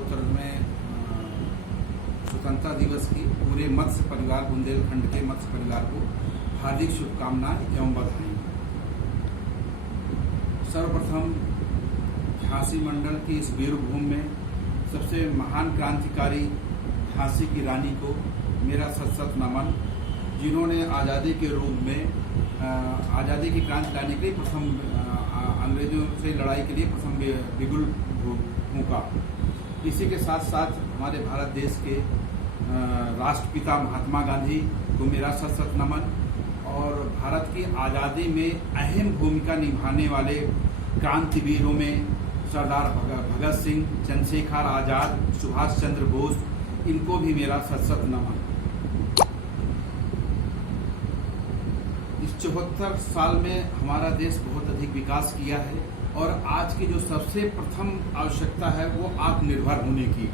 75 में स्वतंत्रता दिवस की पूरे मत्स्य परिवार, बुंदेलखंड के मत्स्य परिवार को हार्दिक शुभकामनाएं एवं बधाई। सर्वप्रथम झांसी मंडल की इस वीरभूमि में सबसे महान क्रांतिकारी झांसी की रानी को मेरा सत नमन, जिन्होंने आज़ादी के रूप में आज़ादी की क्रांति लाने के लिए प्रथम अंग्रेजों से लड़ाई के लिए प्रथम बिगुल फूंका। इसी के साथ साथ हमारे भारत देश के राष्ट्रपिता महात्मा गांधी को मेरा सत नमन और भारत की आज़ादी में अहम भूमिका निभाने वाले क्रांतिवीरों में सरदार भगत सिंह, चंद्रशेखर आज़ाद, सुभाष चंद्र बोस, इनको भी मेरा सत नमन। इस 74 साल में हमारा देश बहुत अधिक विकास किया है और आज की जो सबसे प्रथम आवश्यकता है वो आत्मनिर्भर होने की।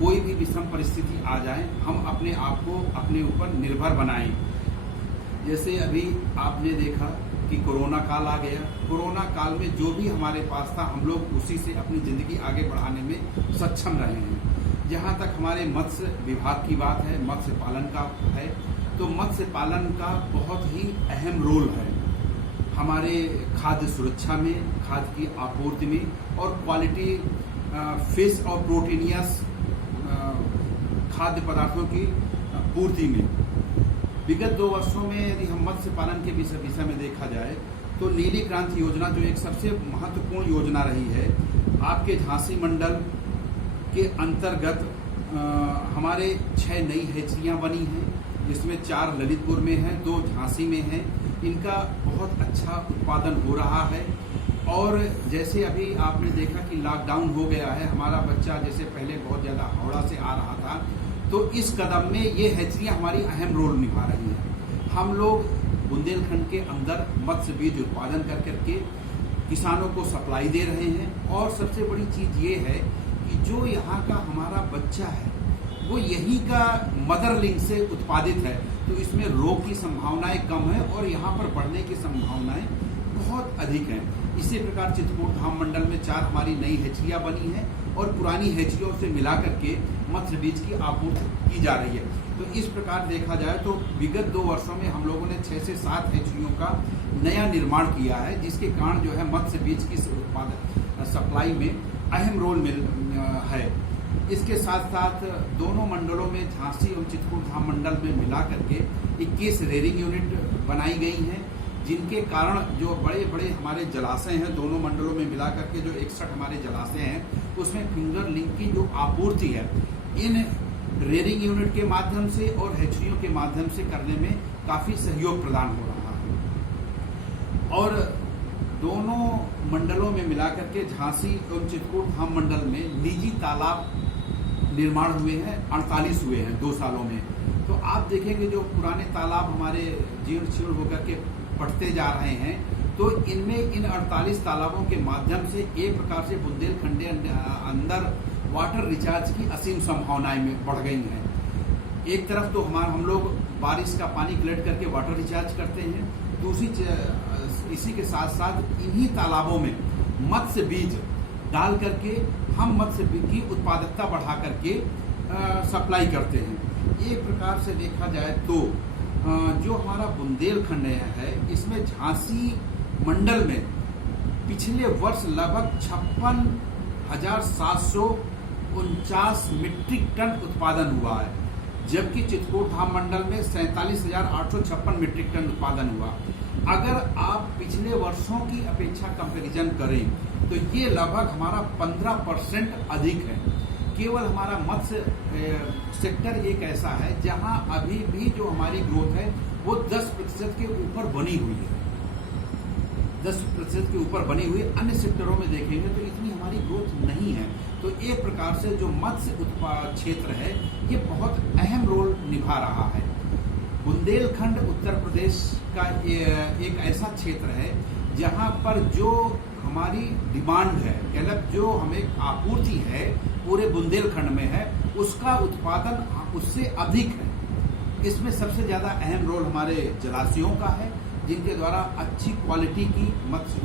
कोई भी विषम परिस्थिति आ जाए, हम अपने आप को अपने ऊपर निर्भर बनाएं। जैसे अभी आपने देखा कि कोरोना काल आ गया। कोरोना काल में जो भी हमारे पास था, हम लोग उसी से अपनी जिंदगी आगे बढ़ाने में सक्षम रहे हैं। जहाँ तक हमारे मत्स्य विभाग की बात है, मत्स्य पालन का है, तो मत्स्य पालन का बहुत ही अहम रोल है हमारे खाद्य सुरक्षा में, खाद्य की आपूर्ति में और क्वालिटी फिश और प्रोटीनियस खाद्य पदार्थों की पूर्ति में। विगत 2 वर्षों में यदि हम मत्स्य पालन के विषय में देखा जाए तो नीली क्रांति योजना जो एक सबसे महत्वपूर्ण योजना रही है, आपके झांसी मंडल के अंतर्गत हमारे 6 नई हैचरियाँ बनी हैं, जिसमें 4 ललितपुर में हैं, 2 झांसी में हैं। इनका बहुत अच्छा उत्पादन हो रहा है। और जैसे अभी आपने देखा कि लॉकडाउन हो गया है, हमारा बच्चा जैसे पहले बहुत ज़्यादा हावड़ा से आ रहा था, तो इस कदम में ये हैचरियाँ हमारी अहम रोल निभा रही हैं। हम लोग बुंदेलखंड के अंदर मत्स्य बीज उत्पादन कर करके किसानों को सप्लाई दे रहे हैं। और सबसे बड़ी चीज़ ये है कि जो यहाँ का हमारा बच्चा है वो यहीं का मदर लिंग से उत्पादित है, तो इसमें रोग की संभावनाएं कम है और यहाँ पर बढ़ने की संभावनाएं बहुत अधिक हैं। इसी प्रकार चित्रकूट धाम मंडल में 4 हमारी नई हैचरियाँ बनी हैं और पुरानी हैचरियों से मिला करके मत्स्य बीज की आपूर्ति की जा रही है। तो इस प्रकार देखा जाए तो विगत 2 वर्षों में हम लोगों ने 6 से 7 हैचरियों का नया निर्माण किया है, जिसके कारण जो है मत्स्य बीज की उत्पादन सप्लाई में अहम रोल है। इसके साथ साथ दोनों मंडलों में, झांसी और चित्रकूट धाम मंडल में मिला करके 21 रेयरिंग यूनिट बनाई गई हैं, जिनके कारण जो बड़े बड़े हमारे जलाशय हैं दोनों मंडलों में मिला करके जो 61 हमारे जलाशय हैं, उसमें फिंगर लिंक की जो आपूर्ति है इन रेयरिंग यूनिट के माध्यम से और हैचरियों के माध्यम से करने में काफ़ी सहयोग प्रदान हो रहा है। और दोनों मंडलों में मिलाकर के झांसी और चित्रकूट धाम मंडल में निजी तालाब निर्माण हुए हैं, 48 हुए हैं 2 सालों में। तो आप देखेंगे जो पुराने तालाब हमारे जीर्ण शीर्ण होकर के बढ़ते जा रहे हैं, तो इनमें इन 48 तालाबों के माध्यम से एक प्रकार से बुंदेलखंड अंदर वाटर रिचार्ज की असीम संभावनाएं में बढ़ गई हैं। एक तरफ तो हम लोग बारिश का पानी कलेक्ट करके वाटर रिचार्ज करते हैं, दूसरी इसी के साथ साथ इन्हीं तालाबों में मत्स्य बीज डाल करके हम मत्स्य बीज की उत्पादकता बढ़ा करके सप्लाई करते हैं। एक प्रकार से देखा जाए तो जो हमारा बुंदेलखंड है, इसमें झांसी मंडल में पिछले वर्ष लगभग 56,749 मीट्रिक टन उत्पादन हुआ है, जबकि चित्रकूट धाम मंडल में 47,856 मीट्रिक टन उत्पादन हुआ। अगर आप पिछले वर्षों की अपेक्षा कंपैरिजन करें तो ये लगभग हमारा 15% अधिक है। केवल हमारा मत्स्य सेक्टर एक ऐसा है जहां अभी भी जो हमारी ग्रोथ है वो 10% के ऊपर बनी हुई है, 10% के ऊपर बनी हुई। अन्य सेक्टरों में देखेंगे तो इतनी हमारी ग्रोथ नहीं है। तो एक प्रकार से जो मत्स्य उत्पाद क्षेत्र है ये बहुत अहम रोल निभा रहा है। बुंदेलखंड उत्तर प्रदेश का एक ऐसा क्षेत्र है जहां पर जो हमारी डिमांड है, मतलब जो हमें आपूर्ति है पूरे बुंदेलखंड में है, उसका उत्पादन उससे अधिक है। इसमें सबसे ज़्यादा अहम रोल हमारे जलाशयों का है, जिनके द्वारा अच्छी क्वालिटी की मत्स्य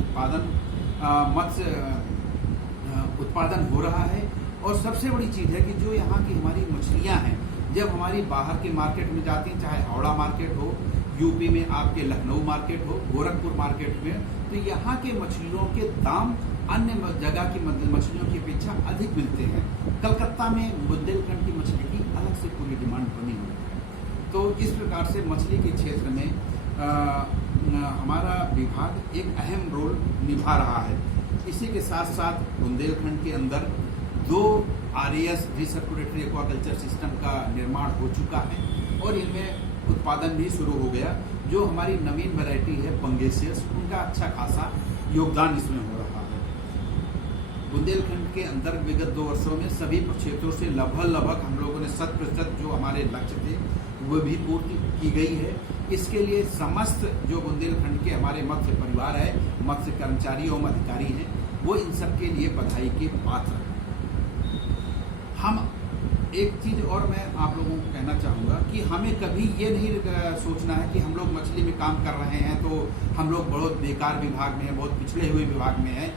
उत्पादन हो रहा है। और सबसे बड़ी चीज़ है कि जो यहाँ की हमारी मछलियाँ हैं, जब हमारी बाहर के मार्केट में जाती हैं, चाहे हावड़ा मार्केट हो, यूपी में आपके लखनऊ मार्केट हो, गोरखपुर मार्केट में, तो यहाँ के मछलियों के दाम अन्य जगह की मछलियों की अपेक्षा अधिक मिलते हैं। कलकत्ता में बुंदेलखंड की मछली की अलग से पूरी डिमांड बनी हुई है। तो इस प्रकार से मछली के क्षेत्र में हमारा विभाग एक अहम रोल निभा रहा है। इसी के साथ साथ बुंदेलखंड के अंदर 2 RAS रिसर्कुलेटरी एक्वाकल्चर सिस्टम का निर्माण हो चुका है और इनमें उत्पादन भी शुरू हो गया। जो हमारी नवीन वैरायटी है पंगेसियस, उनका अच्छा खासा योगदान इसमें हो रहा है। बुंदेलखंड के अंदर विगत 2 वर्षों में सभी क्षेत्रों से लगभग हम लोगों ने 100% जो हमारे लक्ष्य थे वो भी पूर्ति की गई है। इसके लिए समस्त जो बुंदेलखंड के हमारे मत्स्य परिवार है, मत्स्य कर्मचारी एवं अधिकारी हैं, वो इन सब के लिए बधाई के पात्र हैं। हम एक चीज़ और मैं आप लोगों को कहना चाहूँगा कि हमें कभी ये नहीं सोचना है कि हम लोग मछली में काम कर रहे हैं तो हम लोग बहुत बेकार विभाग में हैं, बहुत पिछड़े हुए विभाग में हैं।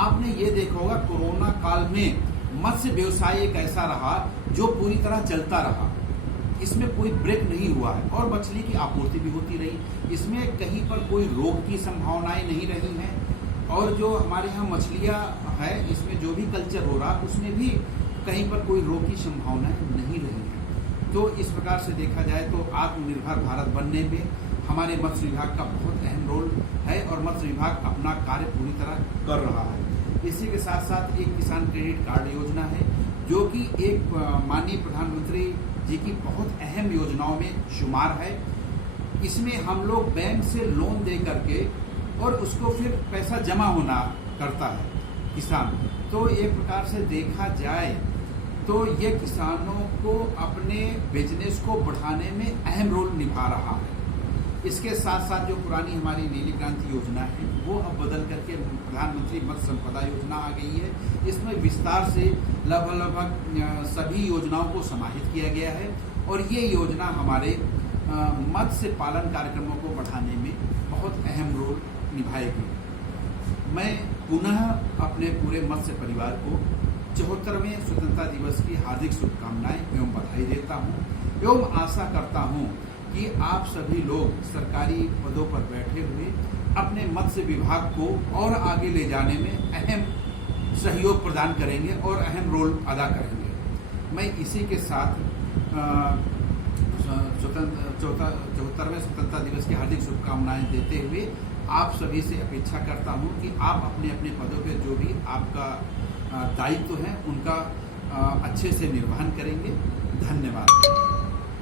आपने ये देखा होगा कोरोना काल में मत्स्य व्यवसाय एक ऐसा रहा जो पूरी तरह चलता रहा, इसमें कोई ब्रेक नहीं हुआ है और मछली की आपूर्ति भी होती रही। इसमें कहीं पर कोई रोग की संभावनाएं नहीं रही हैं और जो हमारे यहाँ मछलियाँ है, इसमें जो भी कल्चर हो रहा उसमें भी कहीं पर कोई रोग की संभावनाएं नहीं रही है। तो इस प्रकार से देखा जाए तो आत्मनिर्भर भारत बनने में हमारे मत्स्य विभाग का बहुत अहम रोल है और मत्स्य विभाग अपना कार्य पूरी तरह कर रहा है। इसी के साथ साथ एक किसान क्रेडिट कार्ड योजना है जो कि एक माननीय प्रधानमंत्री जी की बहुत अहम योजनाओं में शुमार है। इसमें हम लोग बैंक से लोन दे करके और उसको फिर पैसा जमा होना करता है किसान। तो एक प्रकार से देखा जाए तो ये किसानों को अपने बिजनेस को बढ़ाने में अहम रोल निभा रहा है। इसके साथ साथ जो पुरानी हमारी नीली क्रांति योजना है वो अब बदल करके प्रधानमंत्री मत्स्य संपदा योजना आ गई है। इसमें विस्तार से लगभग सभी योजनाओं को समाहित किया गया है और ये योजना हमारे मत्स्य पालन कार्यक्रमों को बढ़ाने में बहुत अहम रोल निभाएगी। मैं पुनः अपने पूरे मत्स्य परिवार को 74वें स्वतंत्रता दिवस की हार्दिक शुभकामनाएं एवं बधाई देता हूं एवं आशा करता हूं कि आप सभी लोग सरकारी पदों पर बैठे हुए अपने मत्स्य विभाग को और आगे ले जाने में अहम सहयोग प्रदान करेंगे और अहम रोल अदा करेंगे। मैं इसी के साथ 74वें स्वतंत्रता दिवस की हार्दिक शुभकामनाएं देते हुए आप सभी से अपेक्षा करता हूं कि आप अपने अपने पदों पर जो भी आपका दायित्व है उनका अच्छे से निर्वहन करेंगे। धन्यवाद।